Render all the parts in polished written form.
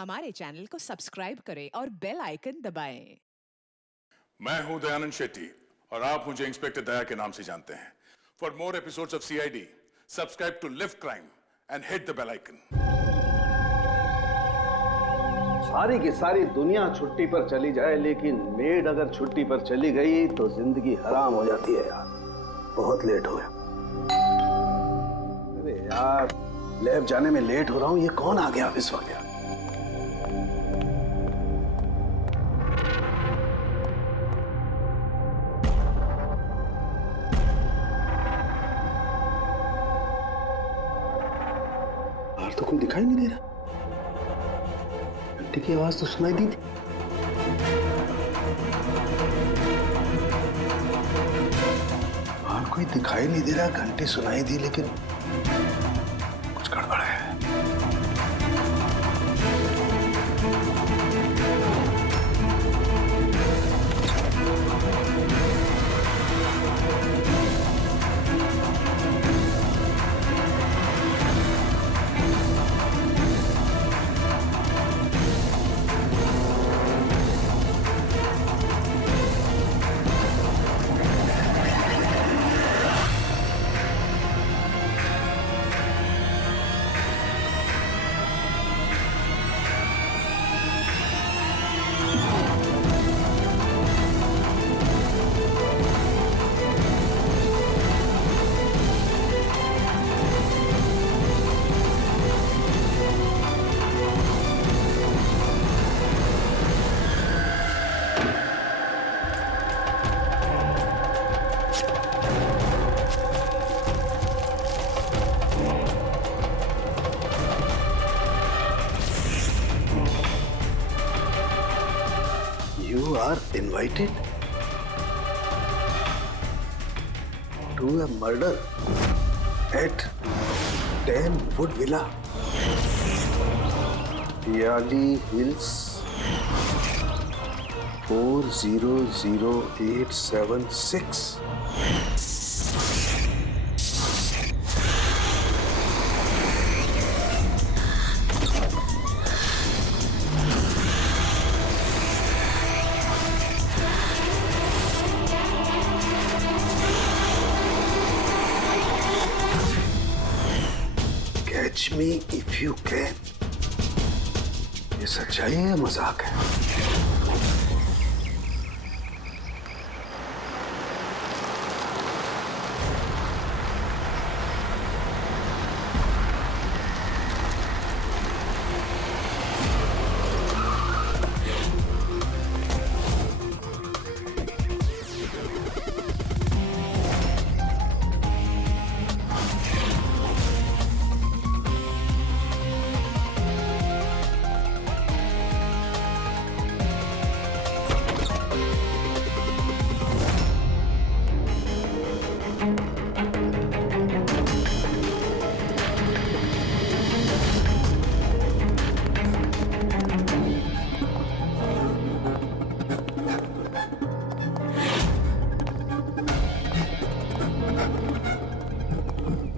हमारे चैनल को सब्सक्राइब करें और बेल आइकन दबाएं। मैं हूं दयानंद शेट्टी और आप मुझे इंस्पेक्टर दया के नाम से जानते हैं। For more episodes of CID, subscribe to lift crime and hit the bell icon. सारी की सारी दुनिया छुट्टी पर चली जाए, लेकिन मेड अगर छुट्टी पर चली गई तो जिंदगी हराम हो जाती है यार। बहुत लेट हो गया। अरे यार, लैब जाने में लेट हो रहा हूं। ये कौन आ गया इस वक्त यार? बाहर तो कोई दिखाई नहीं दे रहा। घंटे की आवाज तो सुनाई दी थी। बाहर कोई दिखाई नहीं दे रहा, घंटी सुनाई दी, लेकिन कुछ गड़बड़ है। You are invited to a murder at 10 Wood Villa, Yali Hills, 400876. Catch me if you can. ये सच्चाई है या मजाक है?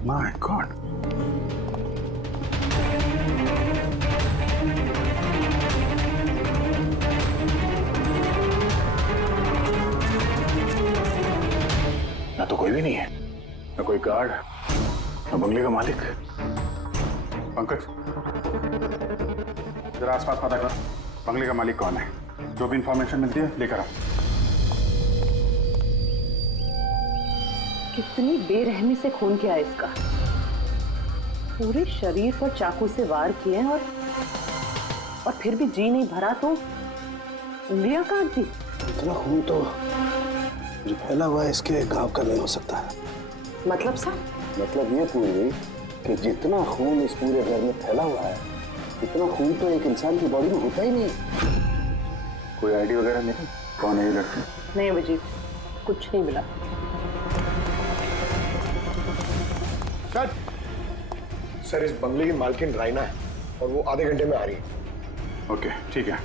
My God. ना तो कोई भी नहीं है, ना कोई गार्ड, ना बंगले का मालिक। पंकज, जरा आसपास पता कर, बंगले का मालिक कौन है? जो भी इंफॉर्मेशन मिलती है लेकर आओ। कितनी बेरहमी से खून किया इसका। पूरे शरीर पर चाकू से वार किए और फिर भी जी नहीं भरा तो उंगलियां काट दी। इतना खून तो जो फैला हुआ है इसके घाव का नहीं हो सकता है। मतलब सा? मतलब ये पूरी कि जितना खून इस पूरे घर में फैला हुआ है, इतना खून तो एक इंसान की बॉडी में होता ही नहीं। कोई आईडी वगैरह नहीं? कौन है ये लड़की? नहीं अभिजीत, कुछ नहीं मिला। सर, इस बंगले की मालकिन राइना है और वो आधे घंटे में आ रही है। ओके, ठीक है।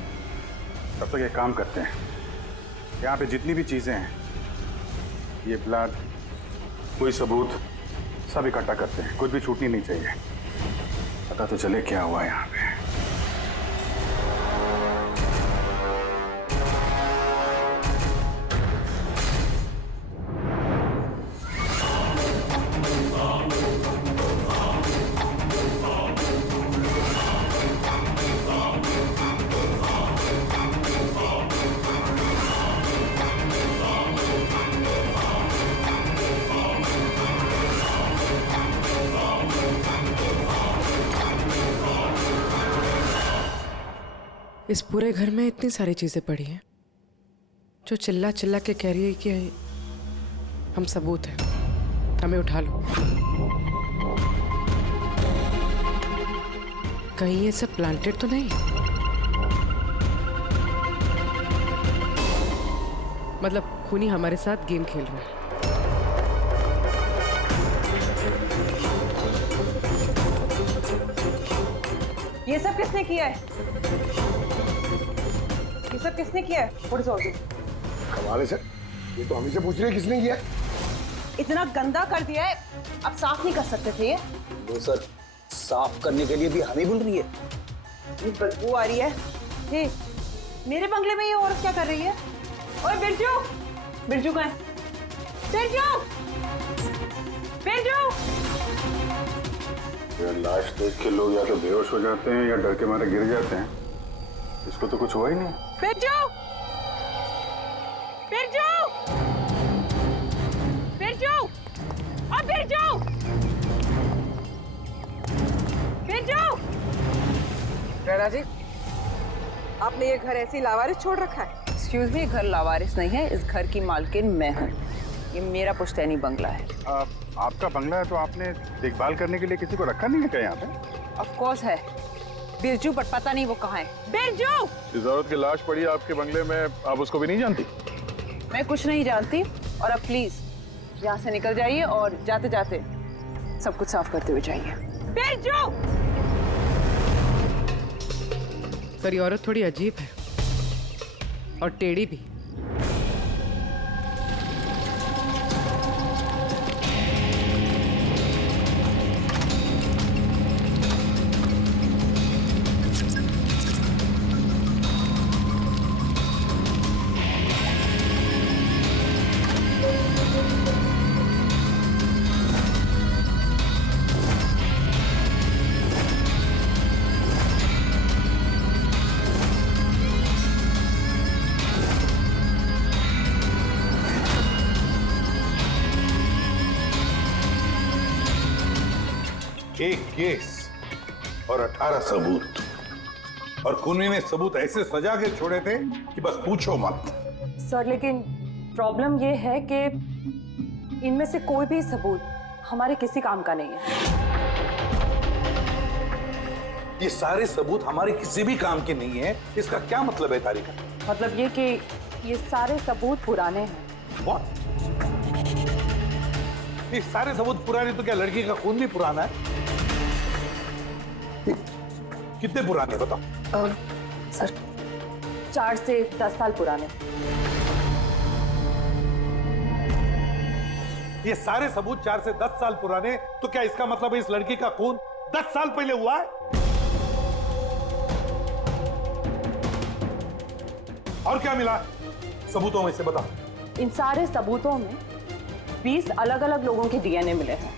तब तक एक काम करते हैं, यहाँ पे जितनी भी चीजें हैं, ये ब्लड, कोई सबूत, सब इकट्ठा करते हैं। कुछ भी छूटनी नहीं चाहिए। पता तो चले क्या हुआ यहाँ पे। इस पूरे घर में इतनी सारी चीजें पड़ी हैं जो चिल्ला चिल्ला के कह रही है कि हम सबूत हैं, हमें उठा लो। कहीं ये सब प्लांटेड तो नहीं? मतलब खूनी हमारे साथ गेम खेल रहा है। ये सब किसने किया है? ये सब किसने किया है? What is all this? कमाल है सर, ये तो हम ही से पूछ रहे हैं किसने किया है। इतना गंदा कर दिया है, अब साफ नहीं कर सकते थे ये? वो सर साफ करने के लिए भी हमें बुल रही है। ये बदबू आ रही है। हे, मेरे बंगले में ये औरत क्या कर रही है? ओए बिरजू, बिरजू कहाँ है? बिरजू, बिरजू। यार लाश देख के लोग या तो बेहोश हो जाते हैं या डर के मारे गिर जाते हैं। इसको तो कुछ हुआ ही नहीं। बिरजू, बिरजू, बिरजू, अब बिरजू, बिरजू। राणा जी, आपने ये घर ऐसे ही लावारिस छोड़ रखा है? एक्सक्यूज मी, घर लावारिस नहीं है, इस घर की मालकिन मैं हूँ। ये मेरा पुश्तैनी बंगला है। आपका बंगला है तो आपने देखभाल करने के लिए किसी को रखा नहीं है क्या यहाँ पे? ऑफ कोर्स है बिरजू, बट पता नहीं वो कहाँ है। बिरजू! इस औरत की लाश पड़ी है आपके बंगले में, आप उसको भी नहीं जानती? मैं कुछ नहीं जानती, और अब प्लीज यहाँ से निकल जाइए और जाते जाते सब कुछ साफ करते हुए जाइए। बिरजू! सर ये औरत थोड़ी अजीब है और टेढ़ी भी। एक केस और 18 सबूत, और खूनी ने सबूत ऐसे सजा के छोड़े थे कि बस पूछो मत। सर लेकिन प्रॉब्लम ये है कि इनमें से कोई भी सबूत हमारे किसी काम का नहीं है। ये सारे सबूत हमारे किसी भी काम के नहीं है, इसका क्या मतलब है तारिका? मतलब ये कि ये सारे सबूत पुराने हैं। What? ये सारे सबूत पुराने तो क्या लड़की का खून भी पुराना है? कितने पुराने बताओ? सर 4 से 10 साल पुराने। ये सारे सबूत 4 से 10 साल पुराने, तो क्या इसका मतलब है इस लड़की का खून 10 साल पहले हुआ है? और क्या मिला सबूतों में से बताओ? इन सारे सबूतों में 20 अलग अलग लोगों के डीएनए मिले हैं।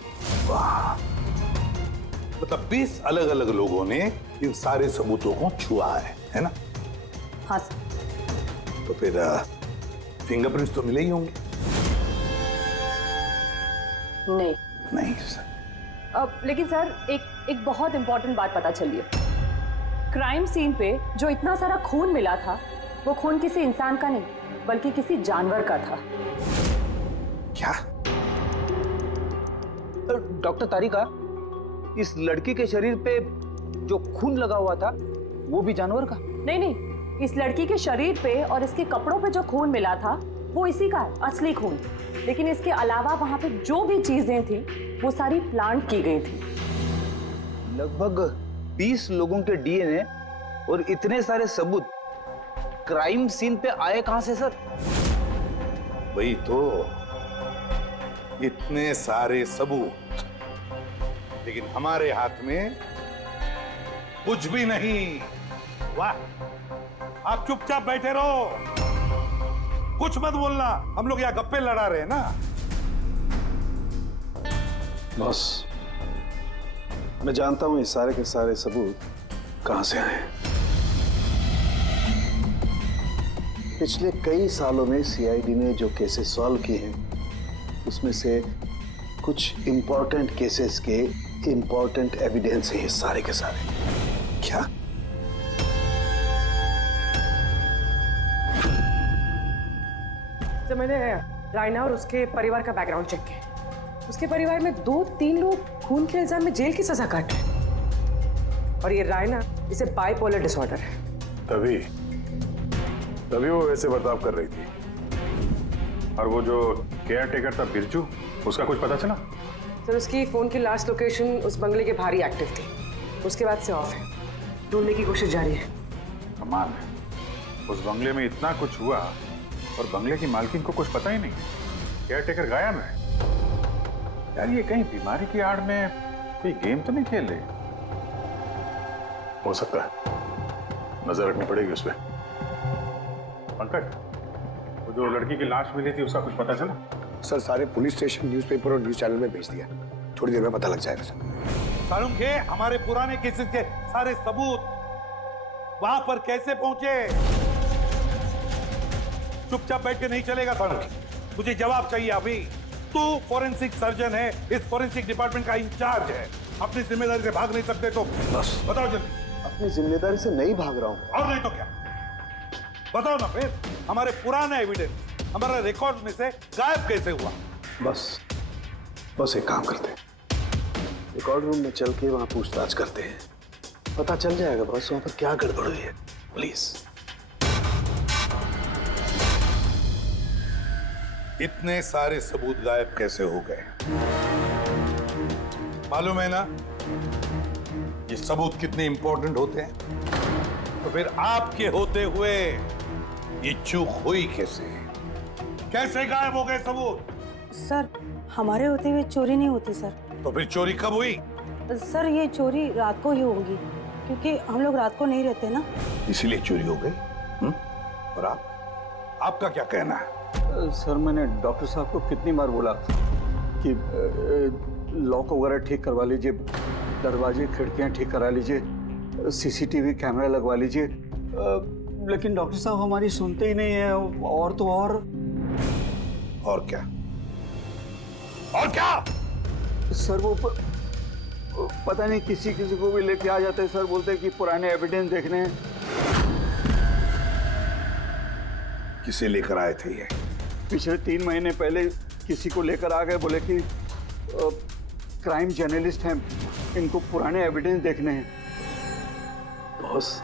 वाह, मतलब 20 अलग अलग लोगों ने इन सारे सबूतों को छुआ है ना? हाँ सर। तो फिर फिंगरप्रिंट्स तो मिले ही होंगे? नहीं। नहीं सर। अब लेकिन सर एक बहुत इंपॉर्टेंट बात पता चली है। क्राइम सीन पे जो इतना सारा खून मिला था, वो खून किसी इंसान का नहीं बल्कि किसी जानवर का था। क्या? डॉक्टर तारिका, इस लड़की के शरीर पे जो खून लगा हुआ था वो भी जानवर का? नहीं, इस लड़की के शरीर पे और इसके कपड़ों पे जो खून मिला था वो इसी का है, असली खून। लेकिन इसके अलावा वहां पे जो भी चीजें थी वो सारी प्लांट की गई थी। लगभग 20 लोगों के डीएनए और इतने सारे सबूत क्राइम सीन पे आए कहां से सर? वही तो, इतने सारे सबूत, लेकिन हमारे हाथ में कुछ भी नहीं। वाह, आप चुपचाप बैठे रहो, कुछ मत बोलना, हम लोग यहाँ गप्पे लड़ा रहे हैं ना। बॉस, मैं जानता हूं ये सारे के सारे सबूत कहां से आए। पिछले कई सालों में सीआईडी ने जो केसेस सॉल्व किए हैं उसमें से कुछ इंपॉर्टेंट केसेस के इंपॉर्टेंट एविडेंस है ये सारे के सारे। क्या? तो मैंने रायना और उसके परिवार का बैकग्राउंड चेक किया। उसके परिवार में 2-3 लोग खून के इल्जाम में जेल की सजा काट रहे हैं। और ये रायना, इसे बाइपोलर डिसऑर्डर है। तभी वो वैसे बर्ताव कर रही थी। और वो जो केयर टेकर था बिरजू, उसका कुछ पता चला? सर उसकी फोन की लास्ट लोकेशन उस बंगले के बाहर ही एक्टिव थी, उसके बाद से ऑफ है। ढूंढने की कोशिश जारी है। कमाल है, उस बंगले में इतना कुछ हुआ और बंगले की मालकिन को कुछ पता ही नहीं। केयर टेकर गायब है। यार ये कहीं बीमारी की आड़ में कोई गेम तो नहीं खेल रहे? हो सकता है, नजर रखनी पड़ेगी उस पर। पंकज, वो जो लड़की की लाश मिली थी उसका कुछ पता चला? सर सारे पुलिस स्टेशन, न्यूज़पेपर और न्यूज़ चैनल में भेज दिया। थोड़ी देर में पता लग जाएगा सर। सारुण के हमारे पुराने केसेस के सारे सबूत वहां पर कैसे पहुंचे? चुपचाप बैठ के नहीं चलेगा सारुण, मुझे जवाब चाहिए अभी। तू फॉरेंसिक सर्जन है, इस फॉरेंसिक डिपार्टमेंट का इंचार्ज है, अपनी जिम्मेदारी से भाग नहीं सकते तो बस बताओ जल्दी। अपनी जिम्मेदारी से नहीं भाग रहा हूँ। और नहीं तो क्या? बताओ ना फिर, हमारे पुराने एविडेंस, हमारा रिकॉर्ड में से गायब कैसे हुआ? बस एक काम करते हैं, रिकॉर्ड रूम में चल के वहां पूछताछ करते हैं, पता चल जाएगा बस वहां पर क्या गड़बड़ हुई है। प्लीज। इतने सारे सबूत गायब कैसे हो गए? मालूम है ना ये सबूत कितने इंपॉर्टेंट होते हैं? तो फिर आपके होते हुए ये चूक हुई कैसे? कैसे गायब हो गए सबूत? सर हमारे होते हुए चोरी नहीं होती सर। तो फिर चोरी कब हुई? सर ये चोरी रात को ही होगी, क्योंकि हम लोग रात को नहीं रहते ना, इसीलिए चोरी हो गई। और आपका क्या कहना है? सर मैंने डॉक्टर साहब को कितनी बार बोला कि लॉक वगैरह ठीक करवा लीजिए, दरवाजे खिड़कियां ठीक करा लीजिए, सीसीटीवी कैमरा लगवा लीजिए, लेकिन डॉक्टर साहब हमारी सुनते ही नहीं है। और तो और क्या? और क्या? सर वो पता नहीं किसी को भी लेके आ जाते हैं सर, बोलते हैं कि पुराने एविडेंस देखने हैं। किसे लेकर आए थे ये? पिछले 3 महीने पहले किसी को लेकर आ गए, बोले कि क्राइम जर्नलिस्ट हैं, इनको पुराने एविडेंस देखने हैं। बॉस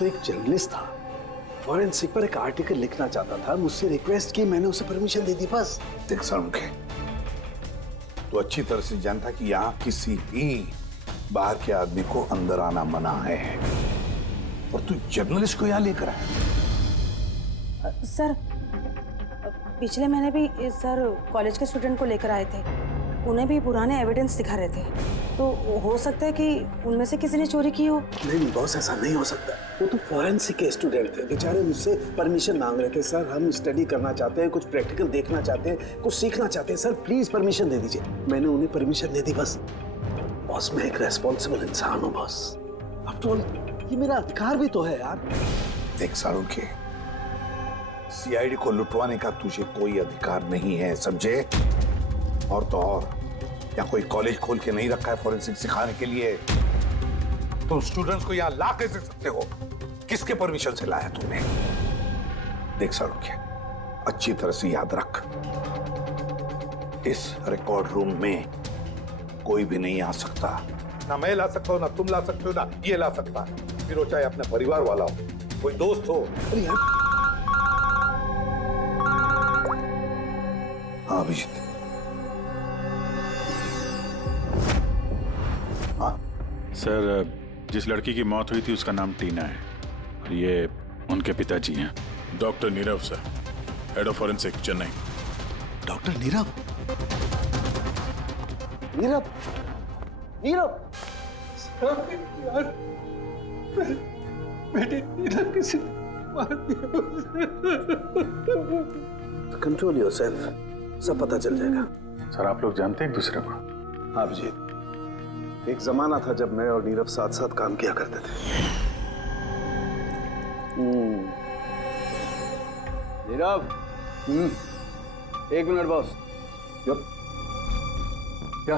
वो एक जर्नलिस्ट था, फॉरेंसिक पर एक आर्टिकल लिखना चाहता था, मुझसे रिक्वेस्ट की, मैंने उसे परमिशन दे दी बस। देख सारुण, तो अच्छी तरह से जानता कि यहाँ किसी भी बाहर के आदमी को अंदर आना मना है, और तू जर्नलिस्ट को यहाँ लेकर आया। सर पिछले महीने भी सर कॉलेज के स्टूडेंट को लेकर आए थे, उन्हें भी पुराने एविडेंस दिखा रहे थे, तो हो सकता है कि उनमें से किसी ने चोरी की हो। नहीं बॉस, ऐसा नहीं हो सकता। वो तो फॉरेंसिक के स्टूडेंट थे, बेचारे मुझसे परमिशन मांग रहे थे। सर हम स्टडी करना चाहते हैं, कुछ प्रैक्टिकल देखना चाहते हैं, कुछ सीखना चाहते हैं, सर प्लीज परमिशन दे दीजिए। मैंने उन्हें परमिशन दे दी बस। बॉस मैं एक रेस्पॉन्सिबल इंसान हूँ बॉस, आफ्टर ऑल ये मेरा अधिकार भी तो है यार। देख सारुण के, सीआईडी को लुटवाने का तुझे कोई अधिकार नहीं है, समझे? और तो और या कोई कॉलेज खोल के नहीं रखा है फॉरेंसिक सिखाने के लिए। तुम स्टूडेंट्स को यहाँ ला कैसे सकते हो? किसके परमिशन से लाया तुमने? देख सारुण, अच्छी तरह से याद रख, इस रिकॉर्ड रूम में कोई भी नहीं आ सकता। ना मैं ला सकता हूँ, ना तुम ला सकते हो, ना ये ला सकता। फिर वो चाहे अपने परिवार वाला हो, कोई दोस्त हो। अरे यार, हाँ अभिजीत। सर जिस लड़की की मौत हुई थी उसका नाम टीना है, और ये उनके पिताजी हैं, doctor Nirav sir, head of forensic Chennai. Doctor Nirav? Nirav Nirav यार बेटे नीरव किसी मार दिया। कंट्रोल योरसेल्फ, सब पता चल जाएगा। सर आप लोग जानते हैं एक दूसरे को? हाँ अभिजीत, एक जमाना था जब मैं और नीरव साथ साथ काम किया करते थे। Nirav, 1 minute boss. क्या?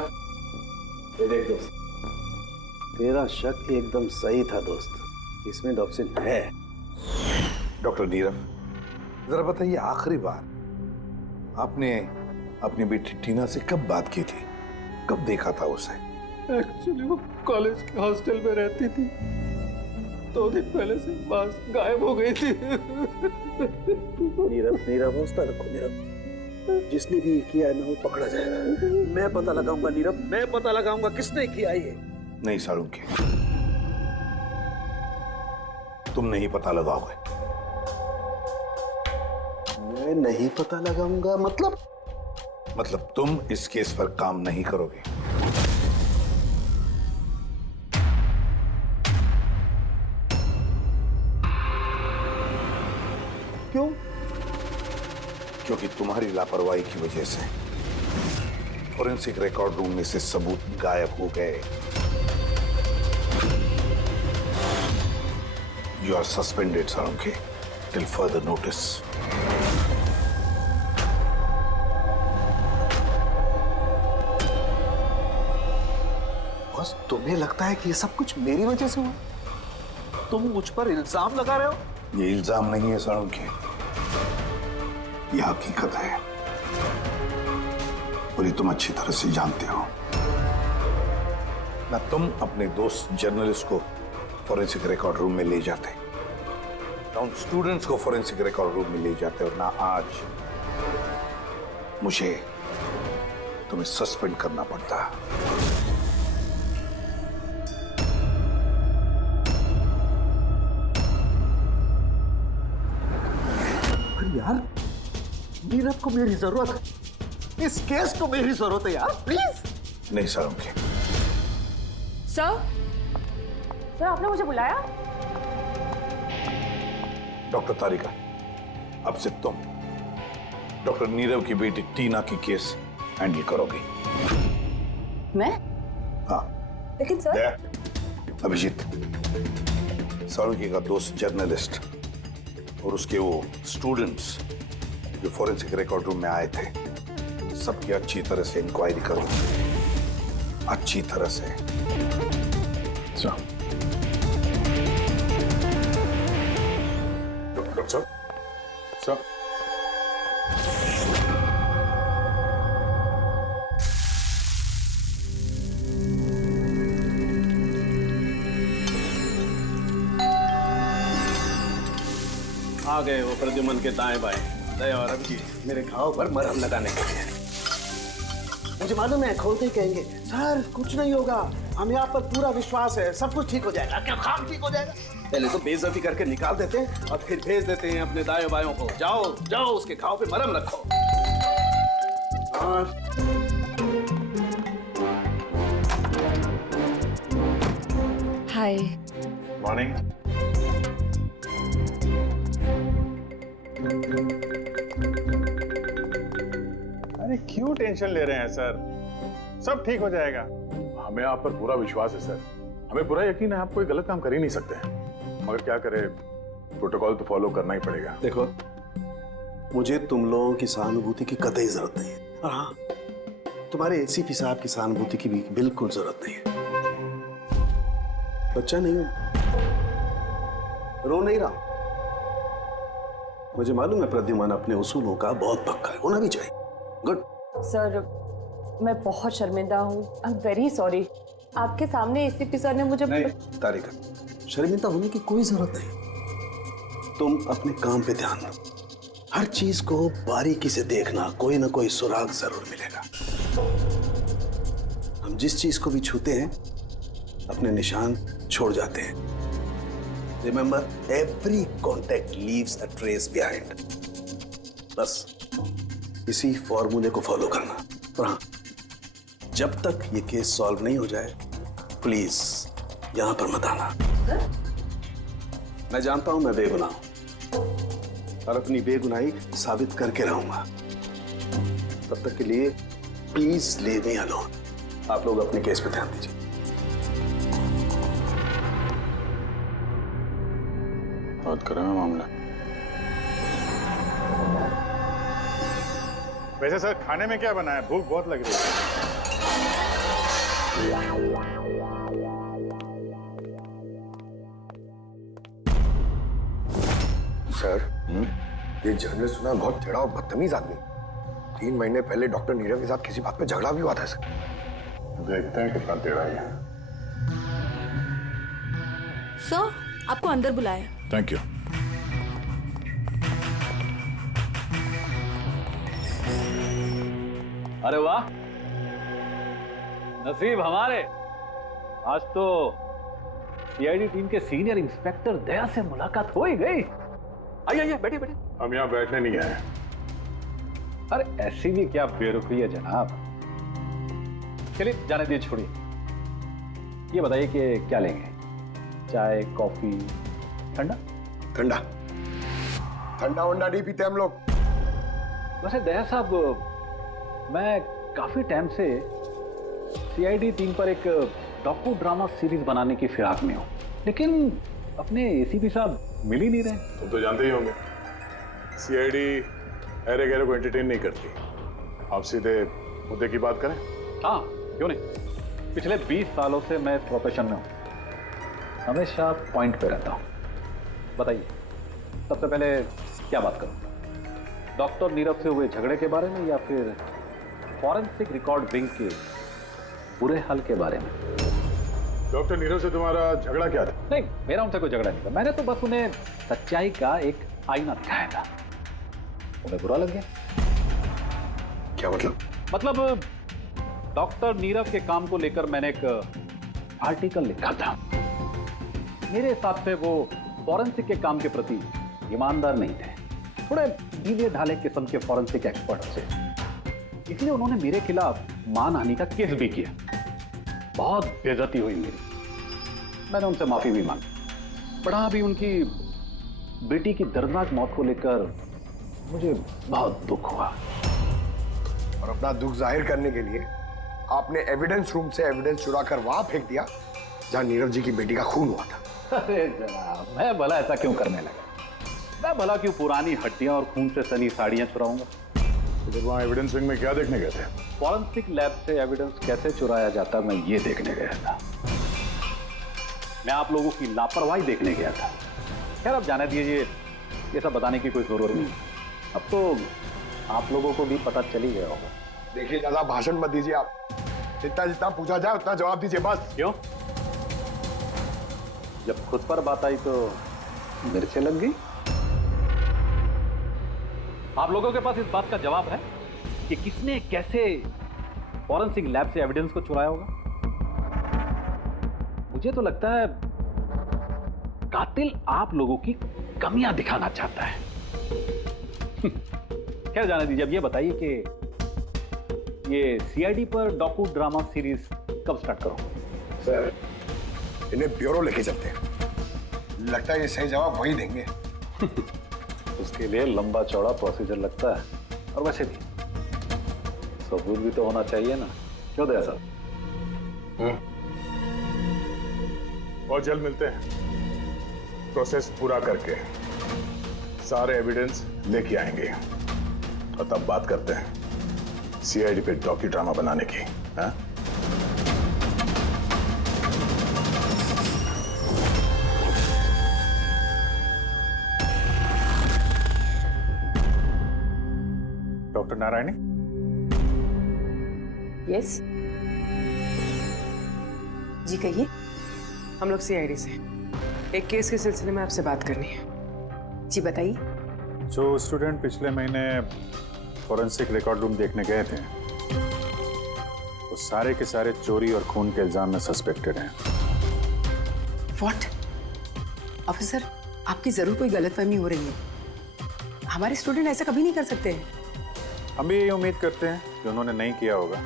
ये देख दोस्त, तेरा शक एकदम सही था दोस्त, इसमें डॉक्टर है। डॉक्टर नीरव, जरा बताइए आखिरी बार आपने अपनी बेटी टीना से कब बात की थी? कब देखा था उसे? एक्चुअली वो कॉलेज के हॉस्टल में रहती थी, 2 दिन पहले से बस गायब हो गई थी। नीरव, नीरव, हौसला रखो नीरव। जिसने भी किया है ना वो पकड़ा जाएगा। मैं पता लगाऊंगा नीरव, मैं पता लगाऊंगा किसने किया ये। नहीं सालुंखे, तुम नहीं पता लगाओगे। मैं नहीं पता लगाऊंगा मतलब? मतलब तुम इस केस पर काम नहीं करोगे। क्यों? क्योंकि तुम्हारी लापरवाही की वजह से फोरेंसिक रिकॉर्ड रूम में से सबूत गायब हो गए। You are suspended, Salunkhe, till further notice. बस तुम्हें लगता है कि ये सब कुछ मेरी वजह से हुआ? तुम मुझ पर इल्जाम लगा रहे हो? ये इल्जाम नहीं है सालुंखे, ये हकीकत है और ये तुम अच्छी तरह से जानते हो ना। तुम अपने दोस्त जर्नलिस्ट को फोरेंसिक रिकॉर्ड रूम में ले जाते, ना उन स्टूडेंट्स को फोरेंसिक रिकॉर्ड रूम में ले जाते, और ना आज मुझे तुम्हें सस्पेंड करना पड़ता। यार, नीरव को मेरी जरूरत है, इस केस को मेरी जरूरत है यार, प्लीज। नहीं सालुंखे। सर, सर आपने मुझे बुलाया? डॉक्टर तारिका, अब से तुम डॉक्टर नीरव की बेटी टीना की केस हैंडल करोगे। मैं? हाँ। लेकिन सर, अभिजीत, सालुंखे का दोस्त जर्नलिस्ट और उसके वो स्टूडेंट्स जो फोरेंसिक रिकॉर्ड रूम में आए थे, सबकी अच्छी तरह से इंक्वायरी करो, अच्छी तरह से। डॉक्टर साहब, साहब, आ गए वो प्रद्युमन के दाएं बाएं, दया और अभिजीत मेरे घाव पर मरहम लगाने के लिए। मुझे मालूम है खोलते ही कहेंगे सर कुछ नहीं होगा, हमें आप पर पूरा विश्वास है, सब कुछ ठीक हो जाएगा। क्या काम ठीक हो जाएगा? पहले तो बेइज्जती करके निकाल देते हैं और फिर भेज देते हैं अपने दाएं बायों को, जाओ जाओ उसके घाव पे मरहम रखो। हाय। मॉर्निंग। अरे क्यों टेंशन ले रहे हैं सर, सब ठीक हो जाएगा। हमें आप पर पूरा विश्वास है सर, हमें पूरा यकीन है आप कोई गलत काम कर ही नहीं सकते हैं, मगर क्या करें, प्रोटोकॉल तो फॉलो करना ही पड़ेगा। देखो, मुझे तुम लोगों की सहानुभूति की कतई जरूरत नहीं है, और हाँ, तुम्हारे एसीपी साहब की सहानुभूति की भी बिल्कुल जरूरत नहीं है। बच्चा नहीं हूं, रो नहीं रहा। मुझे मालूम है प्रद्युमन अपने उसूलों का बहुत पक्का है, होना भी चाहिए। गुड। सर, मैं बहुत शर्मिंदा हूँ, आई एम वेरी सॉरी। आपके सामने एसीपी सर ने मुझे नहीं तारिका, शर्मिंदा होने की कोई जरूरत नहीं। तुम अपने काम पे ध्यान दो, हर चीज को बारीकी से देखना, कोई ना कोई सुराग जरूर मिलेगा। हम जिस चीज को भी छूते हैं अपने निशान छोड़ जाते हैं। Remember, every contact leaves a trace behind. बस इसी फॉर्मूले को फॉलो करना। और हाँ, जब तक ये केस सॉल्व नहीं हो जाए प्लीज यहां पर मत आना। मैं जानता हूं मैं बेगुनाह हूं और अपनी बेगुनाही साबित करके रहूंगा। तब तक के लिए प्लीज लीव मी अलोन। आप लोग अपने केस पे ध्यान दीजिए। बहुत गर्म है मामला। वैसे सर खाने में क्या बना है, भूख बहुत लग रही है। सर, ये जर्नलिस्ट सुना बहुत टेढ़ा और बदतमीज आदमी। 3 महीने पहले डॉक्टर नीरव के साथ किसी बात पे झगड़ा भी हुआ था सर। देखते हैं कितना टेढ़ा है। सर आपको अंदर बुलाया। Thank you. अरे वाह, नसीब हमारे, आज तो सीआईडी टीम के सीनियर इंस्पेक्टर दया से मुलाकात हो ही गई। आइए आइए, बैठिए बैठिए। हम यहाँ बैठने नहीं आए। अरे ऐसी भी क्या बेरुखी है जनाब। चलिए जाने दीजिए, छोड़िए। ये बताइए कि क्या लेंगे, चाय, कॉफी, ठंडा? ठंडा ठंडा वंडा नहीं पीते हम लोग। वैसे दया साहब, मैं काफी टाइम से सीआईडी टीम पर एक डॉक्यू ड्रामा सीरीज बनाने की फिराक में हूं, लेकिन अपने एसीपी साहब मिल ही नहीं रहे। तुम तो जानते ही होंगे, सीआईडी अरे गहरे को एंटरटेन नहीं करती। आप सीधे मुद्दे की बात करें। हाँ क्यों नहीं, पिछले 20 सालों से मैं इस प्रोफेशन में हूं, हमेशा पॉइंट पे रहता हूं। बताइए सबसे पहले क्या बात करूं, डॉक्टर नीरव से हुए झगड़े के बारे में या फिर फॉरेंसिक रिकॉर्ड विंग के बुरे हाल के बारे में? डॉक्टर नीरव से तुम्हारा झगड़ा क्या था? नहीं, मेरा उनसे कोई झगड़ा नहीं था। मैंने तो बस उन्हें सच्चाई का एक आईना दिखाया था, उन्हें बुरा लग गया। क्या मतलब? मतलब डॉक्टर नीरव के काम को लेकर मैंने एक आर्टिकल लिखा था। मेरे हिसाब से वो फॉरेंसिक के काम के प्रति ईमानदार नहीं थे, थोड़े ढीले ढाले किस्म के फॉरेंसिक एक्सपर्ट थे। इसलिए उन्होंने मेरे खिलाफ मानहानि का केस भी किया। बहुत बेइज्जती हुई मेरी। मैंने उनसे माफी भी मांगी। पढ़ा भी उनकी बेटी की दर्दनाक मौत को लेकर मुझे बहुत दुख हुआ। और अपना दुख जाहिर करने के लिए आपने एविडेंस रूम से एविडेंस चुरा कर वहां फेंक दिया जहां नीरव जी की बेटी का खून हुआ था। अरे जनाब, मैं भला ऐसा क्यों करने लगा? मैं भला क्यों पुरानी हड्डियां और खून से सनी साड़ियां चुराऊंगा? तो वहां एविडेंस विंग में क्या देखने गए थे? फॉरेंसिक लैब से एविडेंस कैसे चुराया जाता, मैं ये देखने गया था। मैं आप लोगों की लापरवाही देखने गया था। खैर अब जाने दीजिए, ये सब बताने की कोई जरूरत नहीं। अब तो आप लोगों को भी पता चल ही गया होगा। देखिए ज्यादा भाषण मत दीजिए आप, जितना जितना पूछा जाए उतना जवाब दीजिए बस। क्यों? जब खुद पर बात आई तो मिर्चें लग गई। आप लोगों के पास इस बात का जवाब है कि किसने कैसे फॉरेंसिक लैब से एविडेंस को चुराया होगा? मुझे तो लगता है कातिल आप लोगों की कमियां दिखाना चाहता है। क्या जाने दीजिए, अब ये बताइए कि ये सीआईडी पर डॉक्यू ड्रामा सीरीज कब स्टार्ट करो? सर इन्हें ब्यूरो लेके चलते हैं, लगता है ये सही जवाब वही देंगे। उसके लिए लंबा चौड़ा प्रोसीजर लगता है, और वैसे भी सबूत भी तो होना चाहिए ना, क्यों दया साहब? बहुत जल्द मिलते हैं, प्रोसेस पूरा करके सारे एविडेंस लेके आएंगे और तब बात करते हैं सीआईडी पे डॉक्यू ड्रामा बनाने की। हाँ? डॉक्टर नारायणी? यस जी कहिए। हम लोग सीआईडी से एक केस के सिलसिले में आपसे बात करनी है। जी बताइए। जो स्टूडेंट पिछले महीने फॉरेंसिक रिकॉर्ड रूम देखने गए थे, वो सारे के सारे चोरी और खून के इल्जाम में सस्पेक्टेड हैं। व्हाट? ऑफिसर, आपकी जरूर कोई गलतफहमी हो रही है। हमारे स्टूडेंट ऐसा कभी नहीं कर सकते हैं। हम भी यही उम्मीद करते हैं कि उन्होंने नहीं किया होगा,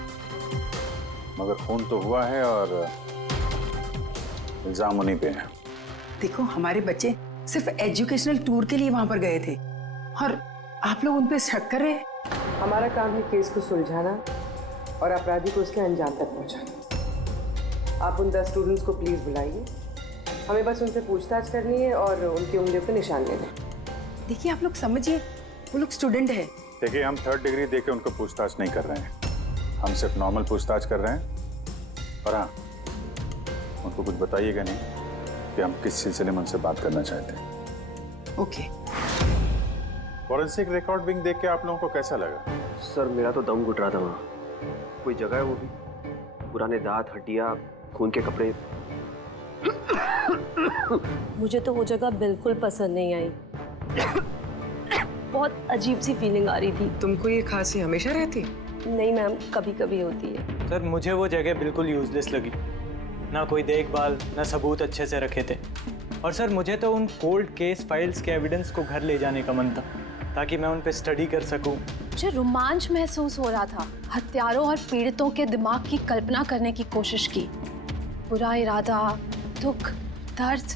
मगर खून तो हुआ है और इल्जाम उन्हीं पे है। देखो, हमारे बच्चे सिर्फ एजुकेशनल टूर के लिए वहां पर गए थे और आप लोग उन पे शक कर रहे हैं। हमारा काम है केस को सुलझाना और अपराधी को उसके अंजाम तक पहुंचाना। आप उन 10 स्टूडेंट्स को प्लीज बुलाइए, हमें बस उनसे पूछताछ करनी है और उनकी उंगलियों पे निशान लेने। देखिए आप लोग समझिए, वो लोग स्टूडेंट है। देखिए, हम 3rd डिग्री देके उनको पूछताछ नहीं कर रहे हैं, हम सिर्फ नॉर्मल पूछताछ कर रहे हैं। और हाँ, उनको कुछ बताइएगा नहीं कि हम किस सिलसिले में उनसे बात करना चाहते हैं। ओके। फॉरेंसिक रिकॉर्ड विंग देख के आप लोगों को कैसा लगा? सर मेरा तो दम घुट रहा था वहाँ। कोई जगह है वो भी? पुराने दांत, हड्डियाँ, खून के कपड़े। मुझे तो वो जगह बिल्कुल पसंद नहीं आई। बहुत अजीब सी फीलिंग आ रही थी। तुमको ये खांसी हमेशा रहती? नहीं मैम, कभी कभी होती है। सर मुझे वो जगह बिल्कुल यूजलेस लगी, ना कोई देखभाल, ना सबूत अच्छे से रखे थे। और सर मुझे तो उन कोल्ड केस फाइल्स के एविडेंस को घर ले जाने का मन था, ताकि मैं उन पे स्टडी कर सकूं। मुझे रोमांच महसूस हो रहा था। हत्यारों और पीड़ितों के दिमाग की कल्पना करने की कोशिश की। बुरा इरादा, दुख, दर्द।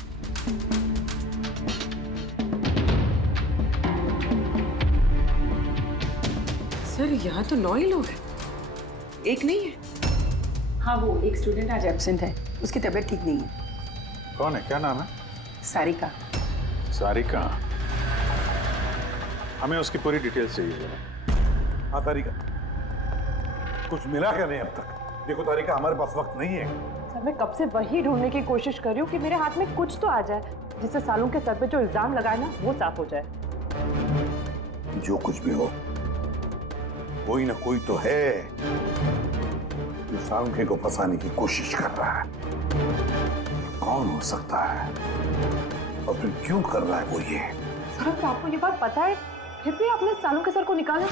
सर यहाँ तो 9 ही लोग हैं, एक नहीं है। हाँ, वो एक स्टूडेंट आज एब्सेंट है, उसकी तबीयत ठीक नहीं है। कौन है, क्या नाम है? सारिका। सारिका, हमें उसकी पूरी डिटेल्स चाहिए। हाँ तारिका, कुछ मिला क्या नहीं अब तक? देखो तारिका, हमारे पास वक्त नहीं है। सर मैं कब से वही ढूंढने की कोशिश कर रही हूँ कि मेरे हाथ में कुछ तो आ जाए, जिससे सालों के सर पे जो इल्जाम लगाए ना वो साफ हो जाए। जो कुछ भी हो, कोई ना कोई तो है जो सांखे को फंसाने की कोशिश कर रहा है। कौन हो सकता है और फिर क्यों कर रहा है वो ये? सर तो आपको ये बात पता है, फिर भी आपने सालों के सर को निकाला।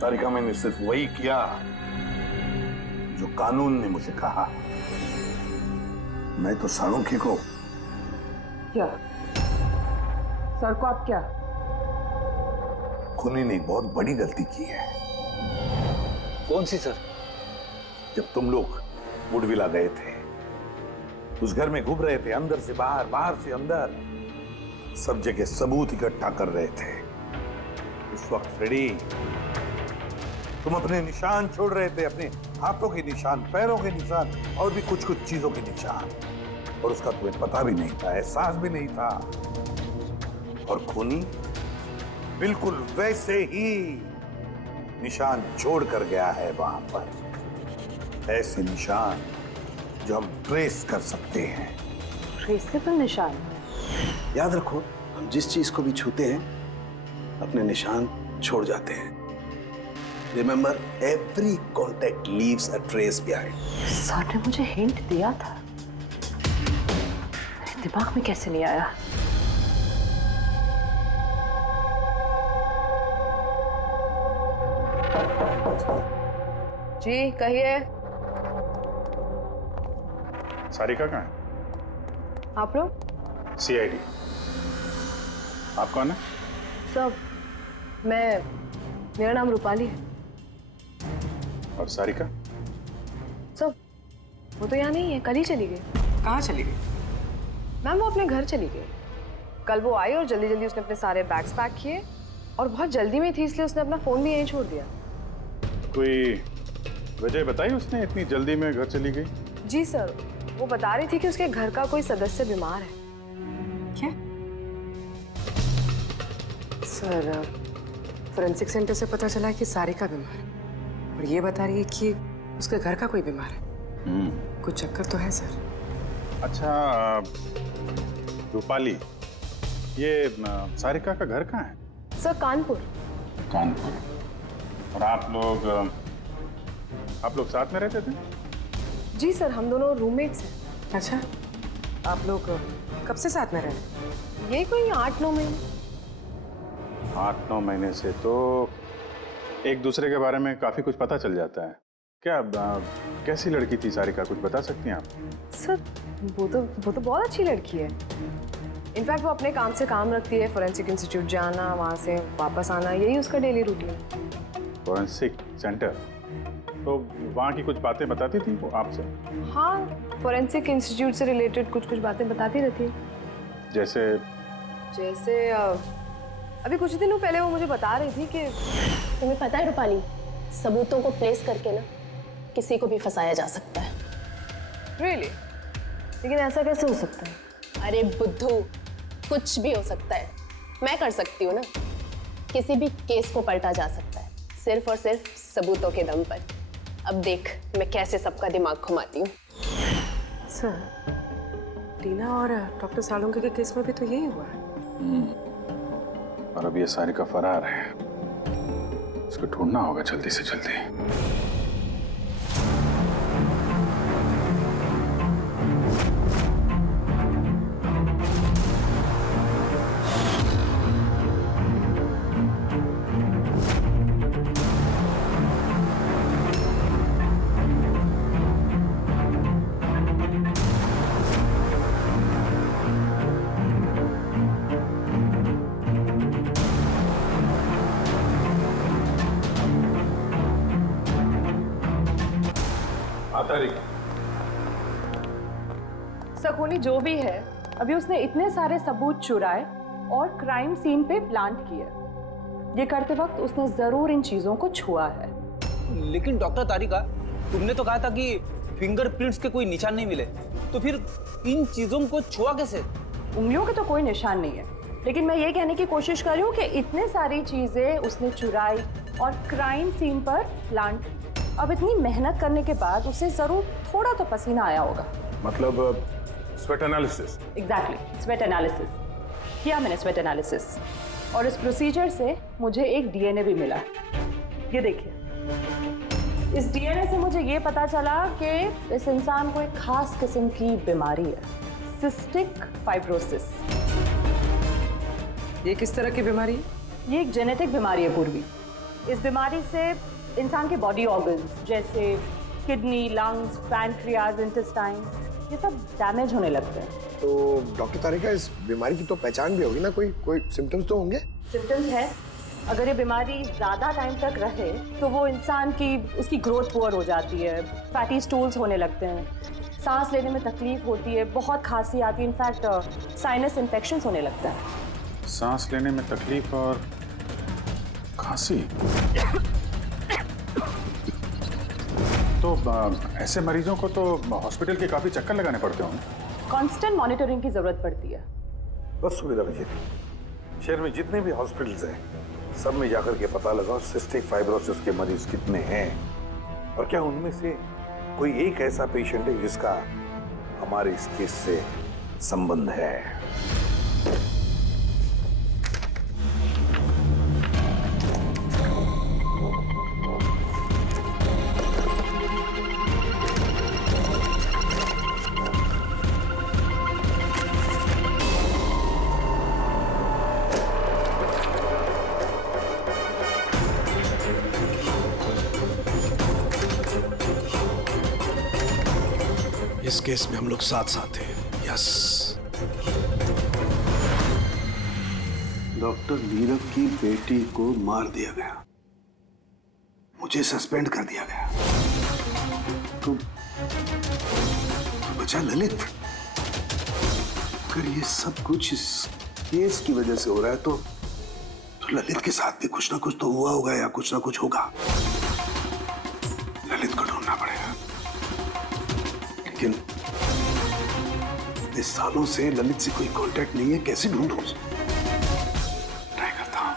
तारिका, मैंने सिर्फ वही किया जो कानून ने मुझे कहा। मैं तो सालुंखे को क्या? सर को आप क्या? खूनी ने एक बहुत बड़ी गलती की है। कौन सी सर? जब तुम लोग वुडविला गए थे, उस घर में घूम रहे थे, अंदर से बाहर, बाहर से अंदर, सब जगह सबूत इकट्ठा कर रहे थे। उस वक्त फ्रेडी, तुम अपने निशान छोड़ रहे थे, अपने हाथों के निशान, पैरों के निशान और भी कुछ कुछ चीजों के निशान, और उसका तुम्हें पता भी नहीं था, एहसास भी नहीं था। और खूनी बिल्कुल वैसे ही निशान छोड़ कर गया है वहां पर। ऐसे निशान जो हम ट्रेस कर सकते हैं। ट्रेसेबल निशान? याद रखो, हम जिस चीज को भी छूते हैं अपने निशान छोड़ जाते हैं। Remember, every contact leaves a trace behind. Sir ने मुझे हिंट दिया था, मेरे दिमाग में कैसे नहीं आया? जी कहिए। सारिका कहाँ है? आप लोग? CID। आप कौन है? सब मेरा नाम रूपाली है। और सारिका? सब वो तो यहाँ नहीं है, कल ही चली गई। कहाँ चली गई? मैम वो अपने घर चली गई। कल वो आई और जल्दी जल्दी उसने अपने सारे बैग्स पैक किए, और बहुत जल्दी में थी इसलिए उसने अपना फोन भी यहीं छोड़ दिया। कोई वजह बताई उसने, इतनी जल्दी में घर चली गई? जी सर, वो बता रही थी कि उसके घर का कोई सदस्य बीमार है। क्या? सर, फोरेंसिक सेंटर से पता चला कि सारिका बीमार है, और ये बता रही है कि उसके घर का कोई बीमार है। कुछ चक्कर तो है सर। अच्छा रूपाली, ये सारिका का घर कहाँ है? सर कानपुर। कानपुर। और आप लोग साथ में रहते थे? जी सर, हम दोनों रूममेट्स हैं। अच्छा, आप लोग कब से साथ में रह रहे हैं? यही कोई 8-9 महीने। 8-9 महीने से तो एक दूसरे के बारे में काफी कुछ पता चल जाता है। क्या कैसी लड़की थी सारिका, कुछ बता सकती हैं आप? सर वो तो बहुत अच्छी लड़की है। इनफैक्ट वो अपने काम से काम रखती है, फोरेंसिक इंस्टीट्यूट जाना, वहाँ से वापस आना, यही उसका डेली रूटीन। Forensic centre? तो वहाँ की कुछ बातें बताती थी वो आपसे? हाँ, फोरेंसिक इंस्टीट्यूट से रिलेटेड कुछ बातें बताती रहती है। जैसे अभी कुछ दिनों पहले वो मुझे बता रही थी कि तुम्हें पता है रूपाली, सबूतों को प्लेस करके ना किसी को भी फंसाया जा सकता है। रियली? लेकिन ऐसा कैसे हो सकता है? अरे बुद्धू, कुछ भी हो सकता है। मैं कर सकती हूँ ना, किसी भी केस को पलटा जा सकता है, सिर्फ और सिर्फ सबूतों के दम पर। अब देख मैं कैसे सबका दिमाग घुमाती हूँ। सर, टीना और डॉक्टर सालुंखे के केस में भी तो यही हुआ है। और अब ये सारिका फरार है, इसको ढूंढना होगा जल्दी से जल्दी। सकोनी जो भी है, अभी उसने इतने सारे सबूत चुराए और क्राइम सीन पे प्लांट किए। ये करते वक्त उसने जरूर इन चीजों को छुआ है। लेकिन डॉक्टर तारिका, तुमने तो कहा था कि फिंगरप्रिंट्स के कोई निशान नहीं मिले, तो फिर इन चीजों को छुआ कैसे? उंगलियों के तो कोई निशान नहीं है, लेकिन मैं ये कहने की कोशिश कर रही हूँ कि इतने सारी चीजें उसने चुराई और क्राइम सीन पर प्लांट की। अब इतनी मेहनत करने के बाद उसे जरूर थोड़ा तो पसीना आया होगा। मतलब sweat analysis? Exactly, sweat analysis किया मैंने, स्वेट एनालिसिस। और इस प्रोसीजर से मुझे एक डीएनए भी मिला। ये देखिए, इस डीएनए से मुझे ये पता चला कि इस इंसान को एक खास किस्म की बीमारी है, सिस्टिक फाइब्रोसिस। ये किस तरह की बीमारी है? ये एक जेनेटिक बीमारी है पूर्वी। इस बीमारी से इंसान के बॉडी ऑर्गन्स जैसे किडनी, लंग्स, पैंक्रियाज, इंटेस्टाइन, ये सब डैमेज होने लगते हैं। तो डॉक्टर तारिका, इस बीमारी की तो पहचान भी होगी ना? कोई सिम्टम्स तो होंगे? सिम्टम्स है। अगर ये बीमारी ज़्यादा टाइम तक रहे तो वो इंसान की उसकी ग्रोथ पुअर हो जाती है, फैटी स्टूल्स होने लगते हैं, सांस लेने में तकलीफ होती है, बहुत खांसी आती है, इनफैक्ट साइनस इन्फेक्शंस होने लगता है। सांस लेने में तकलीफ और खांसी? तो ऐसे मरीजों को तो हॉस्पिटल के काफी चक्कर लगाने पड़ते होंगे। कांस्टेंट मॉनिटरिंग की जरूरत पड़ती है। बस सुविधा भेजिए। शहर में जितने भी हॉस्पिटल्स हैं, सब में जाकर के पता लगाओ सिस्टिक फाइब्रोसिस के मरीज कितने हैं और क्या उनमें से कोई एक ऐसा पेशेंट है जिसका हमारे इस केस से संबंध है। इस केस में हम लोग साथ साथ हैं। यस। डॉक्टर नीरव की बेटी को मार दिया गया, मुझे सस्पेंड कर दिया गया, तो बचा ललित। अगर ये सब कुछ इस केस की वजह से हो रहा है तो ललित के साथ भी कुछ ना कुछ तो हुआ होगा या कुछ ना कुछ होगा। ललित को ढूंढना पड़ेगा, लेकिन इस सालों से ललित से कोई कांटेक्ट नहीं है, कैसे ढूंढूं उसे? ट्राई करता हूं।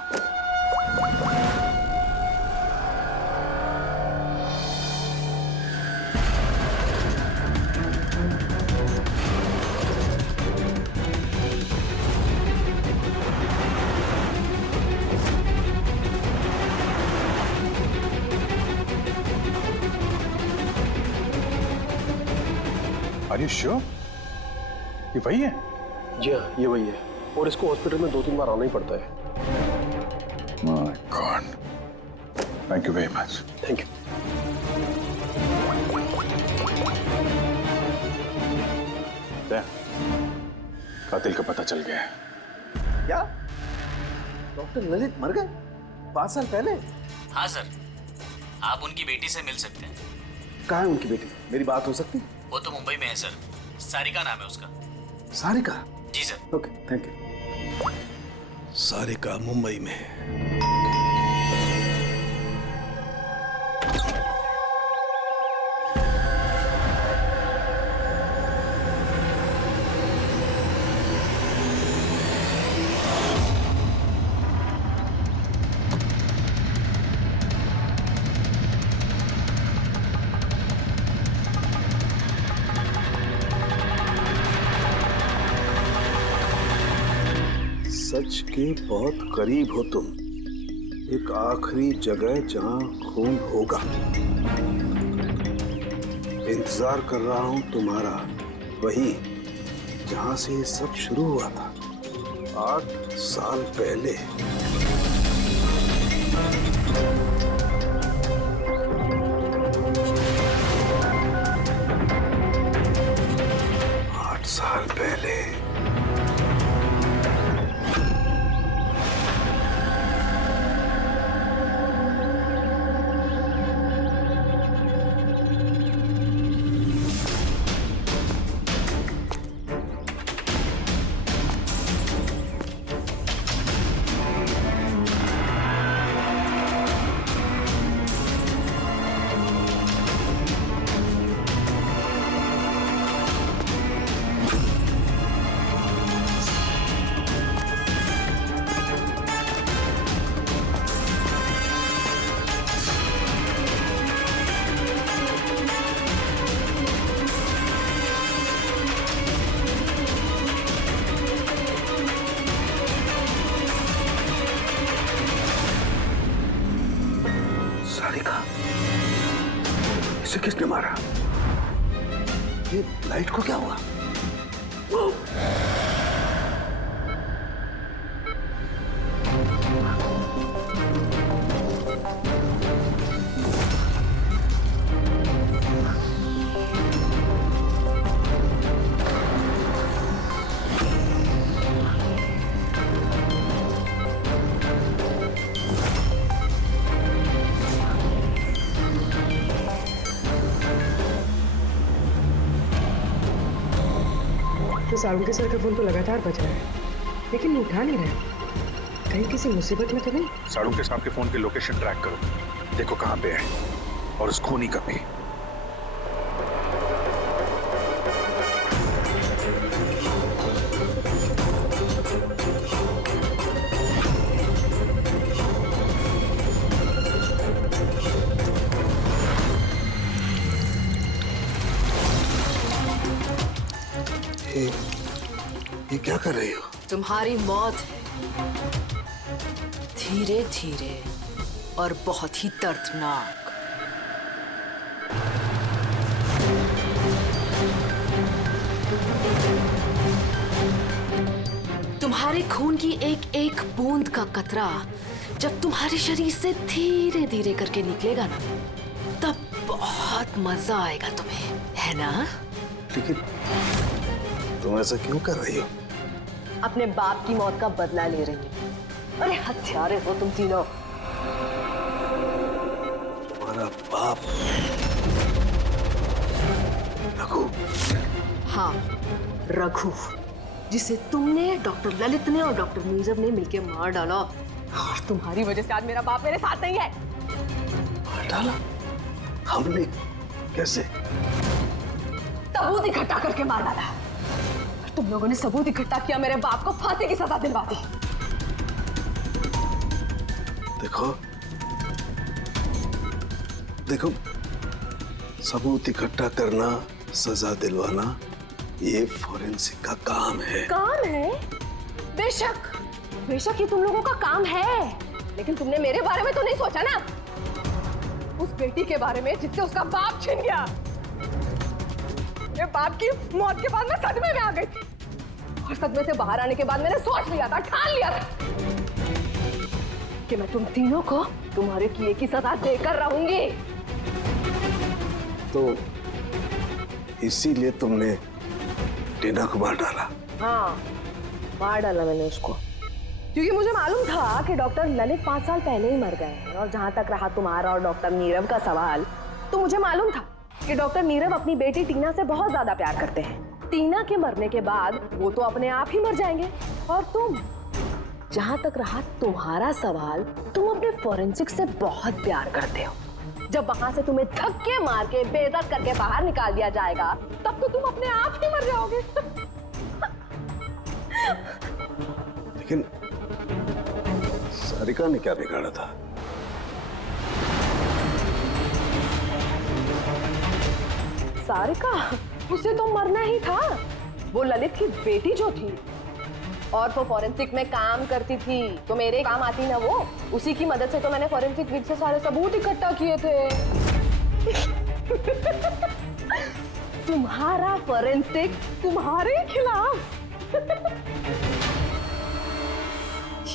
Are you sure? ये वही है? जी हाँ, ये वही है, और इसको हॉस्पिटल में 2-3 बार आना ही पड़ता है। My God. Thank you very much. Thank you. कातिल का पता चल गया है। क्या डॉक्टर ललित मर गए 5 साल पहले? हाँ सर, आप उनकी बेटी से मिल सकते हैं। कहाँ है उनकी बेटी? मेरी बात हो सकती है? वो तो मुंबई में है सर, सारिका नाम है उसका। सारिका? जी sir. Okay, thank you. Sarika Mumbai में। सच के बहुत करीब हो तुम। एक आखिरी जगह जहां खून होगा। इंतजार कर रहा हूं तुम्हारा, वही जहां से ये सब शुरू हुआ था 8 साल पहले। साल पहले। सारिका, इसे किसने मारा? ये लाइट को क्या हुआ? तो सालुंके सर का फोन तो लगातार बज रहा है, लेकिन वो उठा नहीं रहा। कहीं किसी मुसीबत में तो नहीं? सालुंके साहब के फोन की लोकेशन ट्रैक करो, देखो कहाँ पे है और उस खूनी का भी। ये क्या कर रही हो? तुम्हारी मौत है, धीरे धीरे और बहुत ही दर्दनाक। तुम्हारे खून की एक एक बूंद का कतरा जब तुम्हारे शरीर से धीरे धीरे करके निकलेगा ना, तब बहुत मजा आएगा तुम्हें, है ना? लेकिन तुम ऐसा क्यों कर रही हो? अपने बाप की मौत का बदला ले रही हूँ। अरे हत्यारे हो तुम तीनों। तुम्हारा बाप रघु? हाँ, रघु, जिसे तुमने, डॉक्टर ललित ने और डॉक्टर नीरव ने मिलकर मार डाला। और तुम्हारी वजह से आज मेरा बाप मेरे साथ नहीं है। मार डाला? हमने? कैसे? सबूत इकट्ठा करके मार डाला। तुम लोगों ने सबूत इकट्ठा किया, मेरे बाप को फांसी की सजा दिलवा दी। देखो देखो, सबूत इकट्ठा करना, सजा दिलवाना, ये फोरेंसिक का काम है। काम है? बेशक बेशक ये तुम लोगों का काम है, लेकिन तुमने मेरे बारे में तो नहीं सोचा ना, उस बेटी के बारे में जिससे उसका बाप छिन गया। मेरे बाप की मौत के बाद मैं सदमे में आ गई थी, और सदमे से बाहर आने के बाद मैंने सोच लिया था, ठान लिया था कि मैं तुम तीनों को तुम्हारे किए की सजा देकर रहूंगी। तो इसीलिए तुमने टीना को मार डाला? हाँ, मार डाला मैंने उसको, क्योंकि मुझे मालूम था कि डॉक्टर ललित 5 साल पहले ही मर गए हैं। और जहां तक रहा तुम्हारा और डॉक्टर नीरव का सवाल, तो मुझे मालूम था कि डॉक्टर नीरव अपनी बेटी टीना से बहुत ज्यादा प्यार करते हैं। टीना के मरने के बाद वो तो अपने आप ही मर जाएंगे। और तुम, जहां तक रहा तुम्हारा सवाल, तुम अपने फोरेंसिक से बहुत प्यार करते हो। जब वहां से तुम्हें धक्के मार के बेइज्जत करके बाहर निकाल दिया जाएगा, तब तो तुम अपने आप ही मर जाओगे। लेकिन सारिका ने क्या बिगाड़ा था? सारिका, उसे तो मरना ही था। वो ललित की बेटी जो थी, और वो फॉरेंसिक में काम करती थी तो मेरे काम आती ना वो, उसी की मदद से तो मैंने फॉरेंसिक विंग से सारे सबूत इकट्ठा किए थे। तुम्हारा फॉरेंसिक तुम्हारे खिलाफ।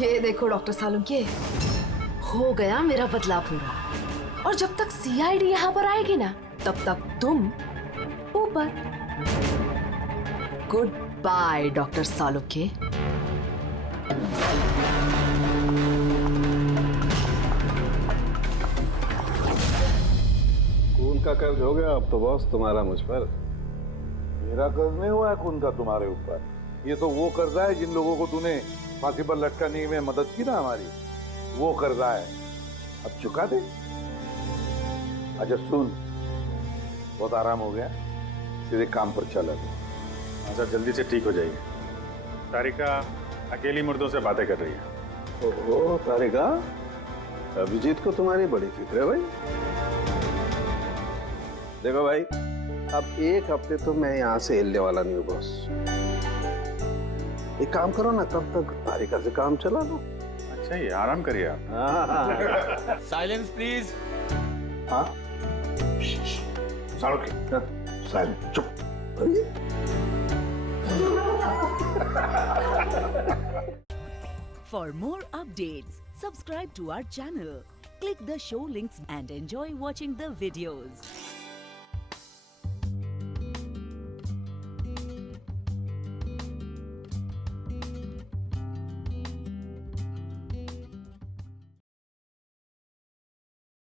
ये देखो डॉक्टर सालुंके, हो गया मेरा बदला पूरा। और जब तक सीआईडी यहाँ पर आएगी ना, तब तक तुम ऊपर। Good by doctor Salunke. खून का कर्ज हो गया अब तो बॉस तुम्हारा मुझ पर। मेरा कर्ज नहीं हुआ है खून का तुम्हारे ऊपर, ये तो वो कर्जा है जिन लोगों को तूने फांसी पर लटकाने में मदद की ना हमारी, वो कर्जा है, अब चुका दे। अच्छा सुन, बहुत आराम हो गया, सीधे काम पर चल। अच्छा जल्दी से ठीक हो जाइए। तारिका अकेली मुर्दों से बातें कर रही है। ओहो तारिका, अभिजीत को तुम्हारी बड़ी फिक्र है भाई। देखो भाई, अब एक हफ्ते तो मैं यहाँ से हिलने वाला नहीं हूँ बॉस। एक काम करो ना, तब तक तारिका से काम चला लो। अच्छा ये आराम करिए आप। Silence please. हाँ साइलेंस, चुप। For more updates, subscribe to our channel, click the show links and enjoy watching the videos.